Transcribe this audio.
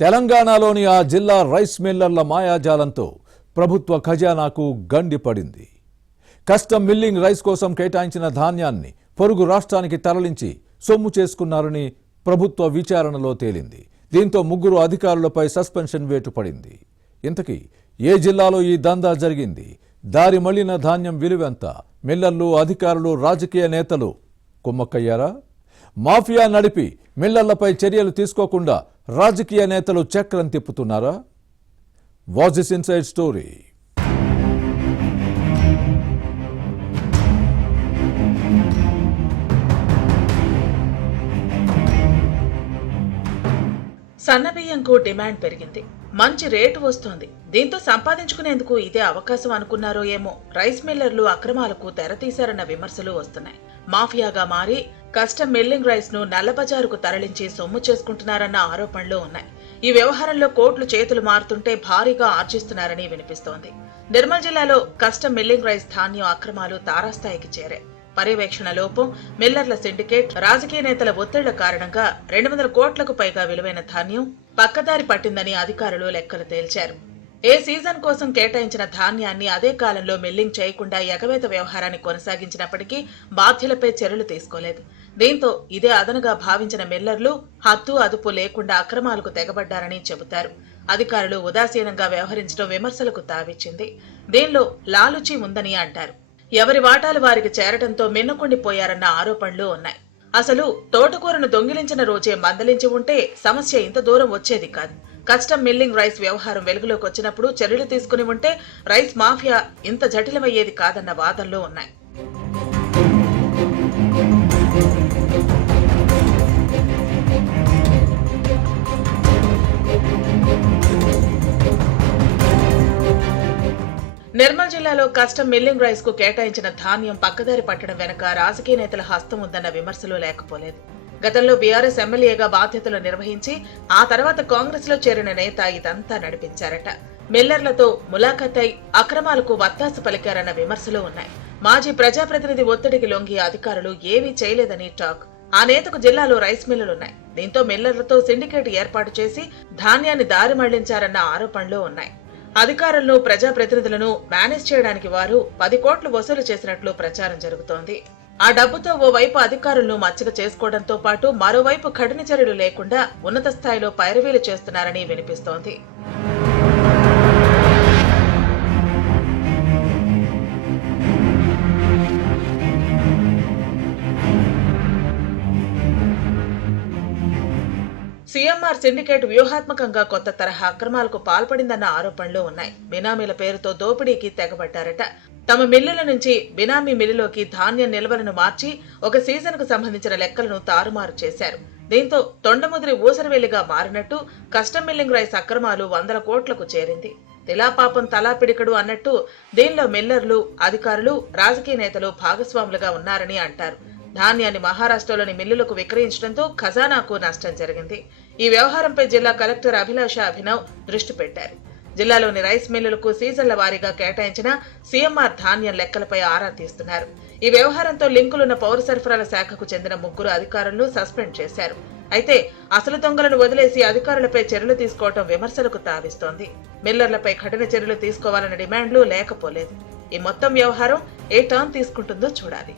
తెలంగాణలోని ఆ జిల్లా రైస్ మిల్లర్ల మాయాజాలంతో ప్రభుత్వ ఖజానాకు గండి పడింది. కస్టమ్ మిల్లింగ్ రైస్ కోసం కేటాయించిన ధాన్యాన్ని పొరుగు రాష్ట్రానికి తరలించి సొమ్ము చేసుకున్నారని ప్రభుత్వ విచారణలో తేలింది. దీంతో ముగ్గురు అధికారులపై సస్పెన్షన్ వేటు పడింది. ఇంతకీ ఏ జిల్లాలో ఈ దందా జరిగింది? దారి మళ్లిన ధాన్యం విలువెంత? మిల్లర్లు, అధికారులు, రాజకీయ నేతలు కుమ్మక్కయ్యారా? మాఫియా నడిపి మిల్లర్లపై చర్యలు తీసుకోకుండా రాజకీయ నేతలు చక్రం తిప్పుతున్నారా? Watch this inside story. సన్నబియ్యంకు డిమాండ్ పెరిగింది, మంచి రేటు వస్తోంది. దీంతో సంపాదించుకునేందుకు ఇదే అవకాశం అనుకున్నారో ఏమో రైస్ మిల్లర్లు అక్రమాలకు తెరతీశారన్న విమర్శలు వస్తున్నాయి. మాఫియాగా మారి కస్టమ్ మిల్లింగ్ రైస్ ను నల్లబజారుకు తరలించి సొమ్ము చేసుకుంటున్నారన్న ఆరోపణలు ఉన్నాయి. ఈ వ్యవహారంలో కోట్లు చేతులు మారుతుంటే భారీగా ఆర్జిస్తున్నారని వినిపిస్తోంది. నిర్మల్ జిల్లాలో కస్టమ్ మిల్లింగ్ రైస్ ధాన్యం అక్రమాలు తారాస్థాయికి చేరాయి. పర్యవేక్షణ లోపం, మిల్లర్ల సిండికేట్, రాజకీయ నేతల ఒత్తిళ్ల కారణంగా 200 కోట్లకు పైగా విలువైన ధాన్యం పక్కదారి పట్టిందని అధికారులు లెక్కలు తేల్చారు. ఏ సీజన్ కోసం కేటాయించిన ధాన్యాన్ని అదే కాలంలో మిల్లింగ్ చేయకుండా ఎగవేత వ్యవహారాన్ని కొనసాగించినప్పటికీ బాధ్యులపై చర్యలు తీసుకోలేదు. దీంతో ఇదే అదనుగా భావించిన మిల్లర్లు హద్దు అదుపు లేకుండా అక్రమాలకు తెగబడ్డారని చెబుతారు. అధికారులు ఉదాసీనంగా వ్యవహరించడం విమర్శలకు తావిచ్చింది. దీనిలో లాలుచీ ఉందని అంటారు. ఎవరి వాటాలు వారికి చేరడంతో మిన్నుకుండిపోయారన్న ఆరోపణలు ఉన్నాయి. అసలు తోటకూరను దొంగిలించిన రోజే మందలించి ఉంటే సమస్య ఇంత దూరం వచ్చేది కాదు. కస్టమ్ మిల్లింగ్ రైస్ వ్యవహారం వెలుగులోకి వచ్చినప్పుడు చర్యలు తీసుకుని ఉంటే రైస్ మాఫియా ఇంత జటిలమయ్యేది కాదన్న వాదనలు ఉన్నాయి. నిర్మల్ జిల్లాలో కస్టమ్ మిల్లింగ్ రైస్ కు కేటాయించిన ధాన్యం పక్కదారి పట్టడం వెనక రాజకీయ నేతల హస్తం ఉందన్న విమర్శలు లేకపోలేదు. గతంలో బీఆర్ఎస్ ఎమ్మెల్యేగా బాధ్యతలు నిర్వహించి ఆ తర్వాత కాంగ్రెస్ లో చేరిన నేత ఇదంతా నడిపించారట. మిల్లర్లతో ములాఖతై అక్రమాలకు వత్తాసు పలికారన్న విమర్శలు ఉన్నాయి. మాజీ ప్రజాప్రతినిధి ఒత్తిడికి లొంగి అధికారులు ఏవీ చేయలేదని టాక్. ఆ నేతకు జిల్లాలో రైస్ మిల్లులున్నాయి. దీంతో మిల్లర్లతో సిండికేట్ ఏర్పాటు చేసి ధాన్యాన్ని దారి మళ్లించారన్న ఆరోపణలు ఉన్నాయి. అధికారులను, ప్రజాప్రతినిధులను మేనేజ్ చేయడానికి వారు 10 కోట్లు వసూలు చేసినట్లు ప్రచారం జరుగుతోంది. ఆ డబ్బుతో ఓవైపు అధికారులను మచ్చిక చేసుకోవడంతో పాటు మరోవైపు కఠిన చర్యలు లేకుండా ఉన్నత స్థాయిలో పైరవీలు చేస్తున్నారని వినిపిస్తోంది. సీఎంఆర్ సిండికేట్ వ్యూహాత్మకంగా కొత్త తరహా అక్రమాలకు పాల్పడిందన్న ఆరోపణలు ఉన్నాయి. బినామీల పేరుతో దోపిడీకి తెగబడ్డారట. తమ మిల్లుల నుంచి బినామీ మిల్లులోకి ధాన్యం నిల్వలను మార్చి ఒక సీజన్ కు సంబంధించిన లెక్కలను తారుమారు చేశారు. దీంతో తొండముదిరి ఊసరవెల్లిగా మారినట్టు కస్టమ్ మిల్లింగ్ రైస్ అక్రమాలు 100 కోట్లకు చేరింది. తిలాపాపం తలా పిడికడు అన్నట్టు దీనిలో మిల్లర్లు, అధికారులు, రాజకీయ నేతలు భాగస్వాములుగా ఉన్నారని అంటారు. ధాన్యాన్ని మహారాష్ట్రలోని మిల్లులకు విక్రయించడంతో ఖజానాకు నష్టం జరిగింది. ఈ వ్యవహారంపై జిల్లా కలెక్టర్ అభిలాష అభినవ్ దృష్టి పెట్టారు. జిల్లాలోని రైస్ మిల్లులకు సీజన్ల వారీగా కేటాయించిన సీఎంఆర్ ధాన్యం లెక్కలపై ఆరా తీస్తున్నారు. ఈ వ్యవహారంతో లింకులున్న పౌర సరఫరాల శాఖకు చెందిన 3 అధికారులను సస్పెండ్ చేశారు. అయితే అసలు దొంగలను వదిలేసి అధికారులపై చర్యలు తీసుకోవడం విమర్శలకు తావిస్తోంది. మిల్లర్లపై కఠిన చర్యలు తీసుకోవాలన్న డిమాండ్లు లేకపోలేదు. ఈ మొత్తం వ్యవహారం ఏ టర్న్ తీసుకుంటుందో చూడాలి.